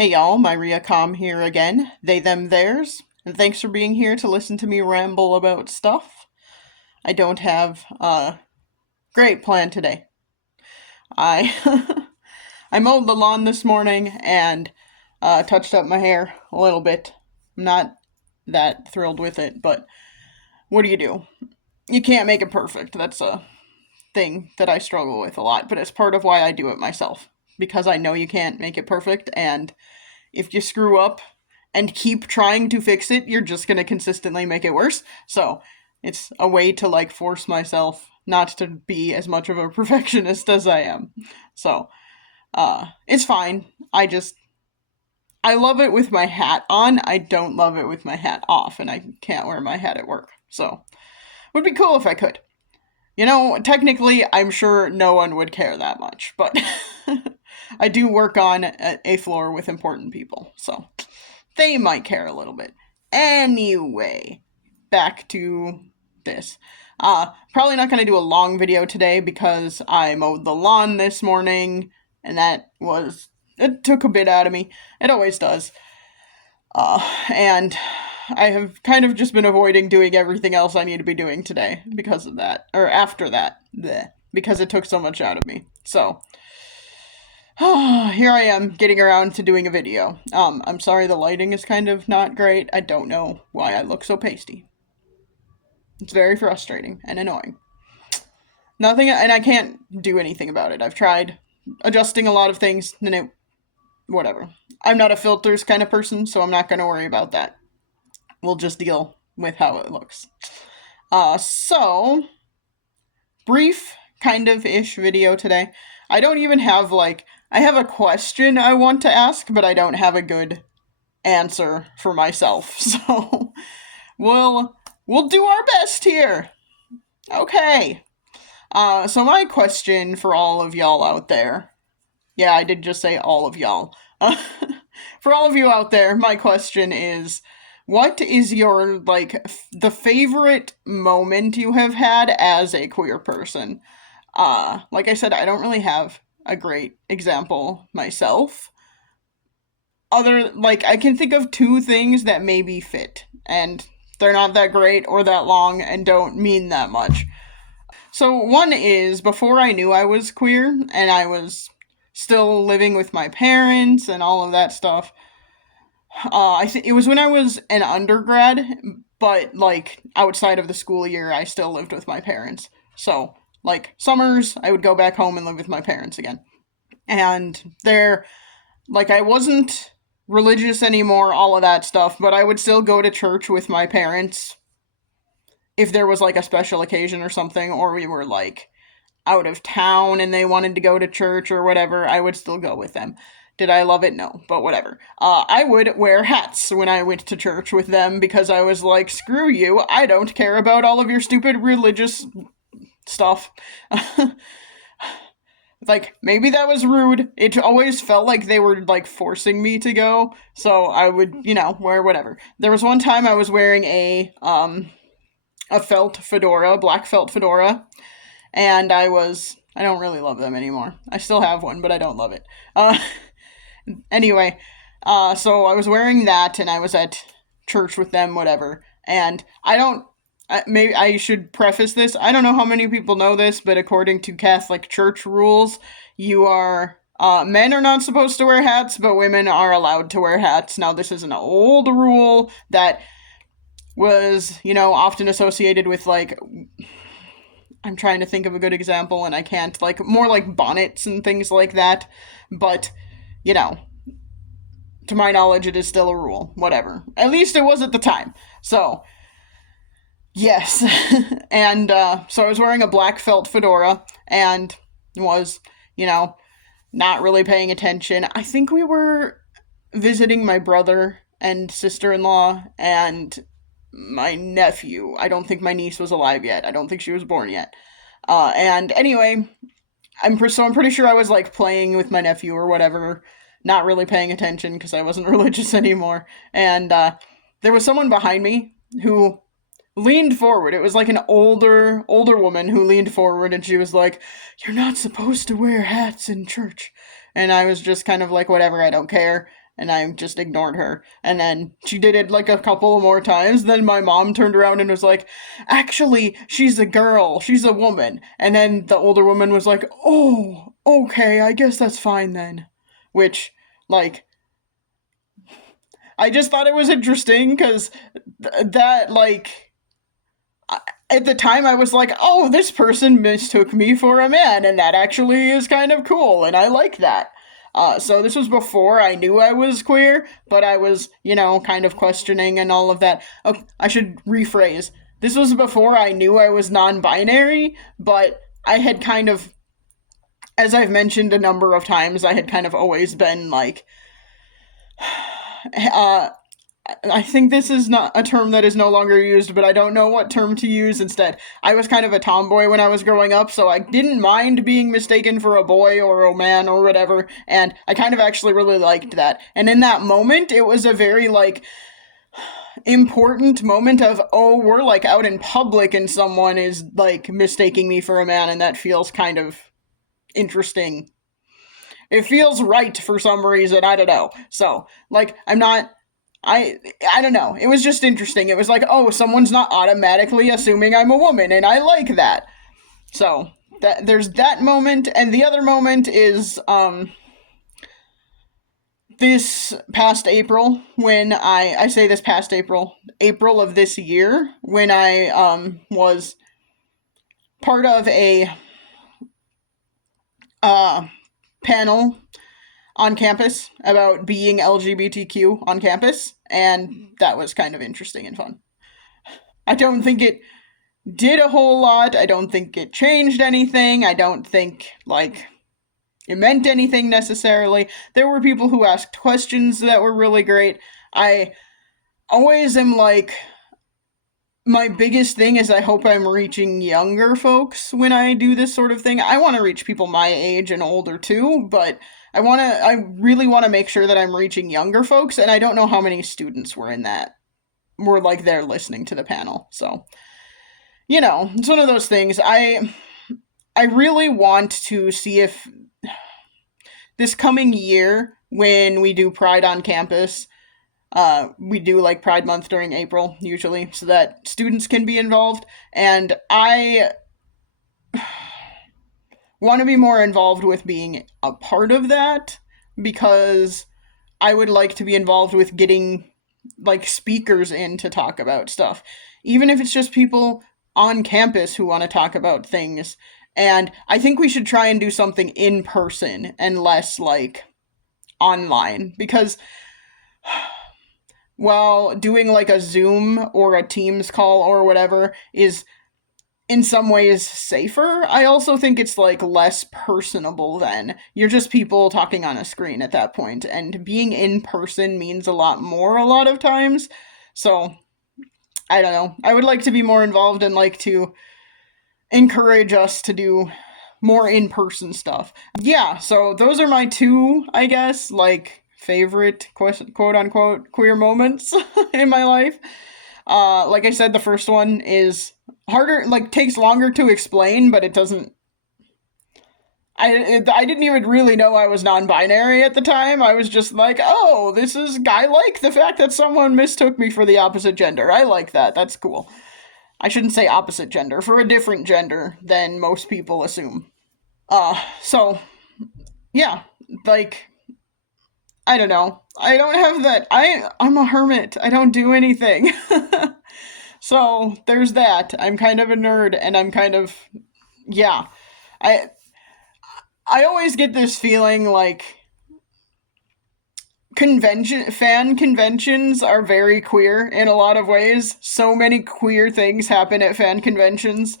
Hey y'all, Myria Com here again, they them theirs, and thanks for being here to listen to me ramble about stuff. I don't have a great plan today. I I mowed the lawn this morning and touched up my hair a little bit. I'm not that thrilled with it, but what do? You can't make it perfect. That's a thing that I struggle with a lot, but it's part of why I do it myself. Because I know you can't make it perfect, and if you screw up and keep trying to fix it, you're just gonna consistently make it worse. So it's a way to like force myself not to be as much of a perfectionist as I am. So it's fine. I love it with my hat on. I don't love it with my hat off, and I can't wear my hat at work. So would be cool if I could. Technically, I'm sure no one would care that much, but I do work on a floor with important people, so they might care a little bit. Anyway, back to this. Probably not gonna do a long video today because I mowed the lawn this morning, and it took a bit out of me. It always does. And I have kind of just been avoiding doing everything else I need to be doing today because of that. Or after that. Bleh, because it took so much out of me. So, here I am getting around to doing a video. I'm sorry the lighting is kind of not great. I don't know why I look so pasty. It's very frustrating and annoying. Nothing, and I can't do anything about it. I've tried adjusting a lot of things, and whatever. I'm not a filters kind of person, so I'm not going to worry about that. We'll just deal with how it looks. So, brief kind of ish video today. I don't even have I have a question I want to ask, but I don't have a good answer for myself. So, we'll do our best here. Okay. So my question for all of y'all out there. Yeah, I did just say all of y'all. For all of you out there, my question is, what is your, the favorite moment you have had as a queer person? Like I said, I don't really have a great example myself. I can think of two things that maybe fit, and they're not that great or that long and don't mean that much. So one is, before I knew I was queer, and I was still living with my parents and all of that stuff, I think it was when I was an undergrad, but outside of the school year, I still lived with my parents. So summers, I would go back home and live with my parents again. And I wasn't religious anymore, all of that stuff, but I would still go to church with my parents if there was a special occasion or something, or we were out of town and they wanted to go to church or whatever, I would still go with them. Did I love it? No, but whatever. I would wear hats when I went to church with them because I was like, screw you, I don't care about all of your stupid religious stuff. Maybe that was rude. It always felt like they were, forcing me to go, so I would, wear whatever. There was one time I was wearing a felt fedora, black felt fedora, and I don't really love them anymore. I still have one, but I don't love it. Anyway, so I was wearing that, and I was at church with them, whatever, and maybe I should preface this, I don't know how many people know this, but according to Catholic Church rules, men are not supposed to wear hats, but women are allowed to wear hats. Now, this is an old rule that was, often associated with, I'm trying to think of a good example, and I can't, more like bonnets and things like that, but, to my knowledge, it is still a rule, whatever. At least it was at the time, so, yes, and, so I was wearing a black felt fedora, and was, not really paying attention. I think we were visiting my brother and sister-in-law, and my nephew. I don't think my niece was alive yet. I don't think she was born yet. And anyway, I'm pretty sure I was playing with my nephew or whatever, not really paying attention because I wasn't religious anymore. And there was someone behind me who leaned forward. It was an older woman who leaned forward, and she was like, "You're not supposed to wear hats in church." And I was just kind of like, whatever, I don't care. and I just ignored her. And then she did it like a couple more times. Then my mom turned around and was like, actually, she's a girl. She's a woman. And then the older woman was like, oh, okay, I guess that's fine then. Which, like, I just thought it was interesting because that, like, at the time I was like, oh, this person mistook me for a man, and that actually is kind of cool, and I like that. So this was before I knew I was queer, but I was, kind of questioning and all of that. Oh, I should rephrase. This was before I knew I was non-binary, but I had kind of, as I've mentioned a number of times, I had kind of always been like, uh, I think this is not a term that is no longer used, but I don't know what term to use instead. I was kind of a tomboy when I was growing up, so I didn't mind being mistaken for a boy or a man or whatever, and I kind of actually really liked that. And in that moment, it was a very, like, important moment of, oh, we're, like, out in public and someone is, like, mistaking me for a man, and that feels kind of interesting. It feels right for some reason, I don't know. So, like, I don't know. It was just interesting. It was like, oh, someone's not automatically assuming I'm a woman, and I like that. So there's that moment, and the other moment is this past April when I say this past April of this year when I was part of a panel on campus about being LGBTQ on campus, and that was kind of interesting and fun. I don't think it did a whole lot. I don't think it changed anything. I don't think, like, it meant anything necessarily. There were people who asked questions that were really great. I always am like, my biggest thing is I hope I'm reaching younger folks when I do this sort of thing. I want to reach people my age and older too, but I really want to make sure that I'm reaching younger folks, and I don't know how many students were like there listening to the panel. So, it's one of those things. I really want to see if this coming year, when we do Pride on campus, we do like Pride Month during April, usually, so that students can be involved. And I want to be more involved with being a part of that because I would like to be involved with getting, like, speakers in to talk about stuff. Even if it's just people on campus who want to talk about things. And I think we should try and do something in person and less, like, online. Because while doing, like, a Zoom or a Teams call or whatever is in some ways safer, I also think it's, like, less personable then. You're just people talking on a screen at that point, and being in person means a lot more a lot of times. So, I don't know. I would like to be more involved and like to encourage us to do more in-person stuff. Yeah, so those are my two, I guess, like, favorite quote-unquote queer moments in my life. Like I said, the first one is harder, like, takes longer to explain, but it doesn't. I didn't even really know I was non-binary at the time. I was just like, oh, I like the fact that someone mistook me for the opposite gender. I like that. That's cool. I shouldn't say opposite gender, for a different gender than most people assume. So, yeah, like, I don't know. I don't have that. I'm a hermit. I don't do anything. So there's that. I'm kind of a nerd, and I'm kind of, yeah. I I always get this feeling like fan conventions are very queer in a lot of ways. So many queer things happen at fan conventions,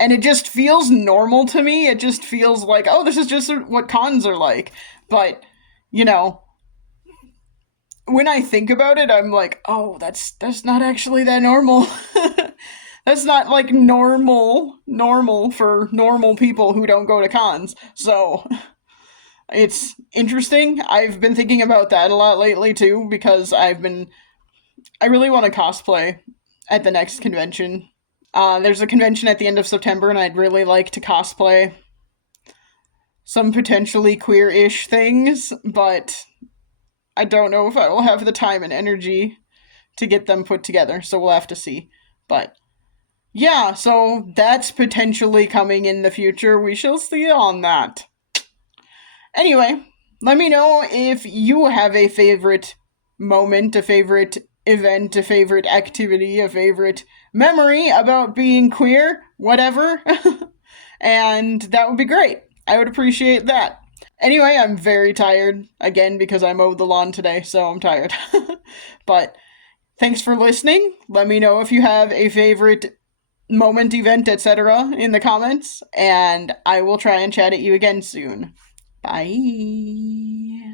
and it just feels normal to me. It just feels like, oh, this is just what cons are like. But, you know, when I think about it, I'm like, oh, that's not actually that normal. That's not, like, normal for normal people who don't go to cons. So it's interesting. I've been thinking about that a lot lately too, because I really want to cosplay at the next convention. There's a convention at the end of September, and I'd really like to cosplay some potentially queer-ish things, but I don't know if I will have the time and energy to get them put together, so we'll have to see. But yeah, so that's potentially coming in the future. We shall see on that. Anyway, let me know if you have a favorite moment, a favorite event, a favorite activity, a favorite memory about being queer, whatever. And that would be great. I would appreciate that. Anyway, I'm very tired, again, because I mowed the lawn today, so I'm tired. But thanks for listening. Let me know if you have a favorite moment, event, etc. in the comments, and I will try and chat at you again soon. Bye.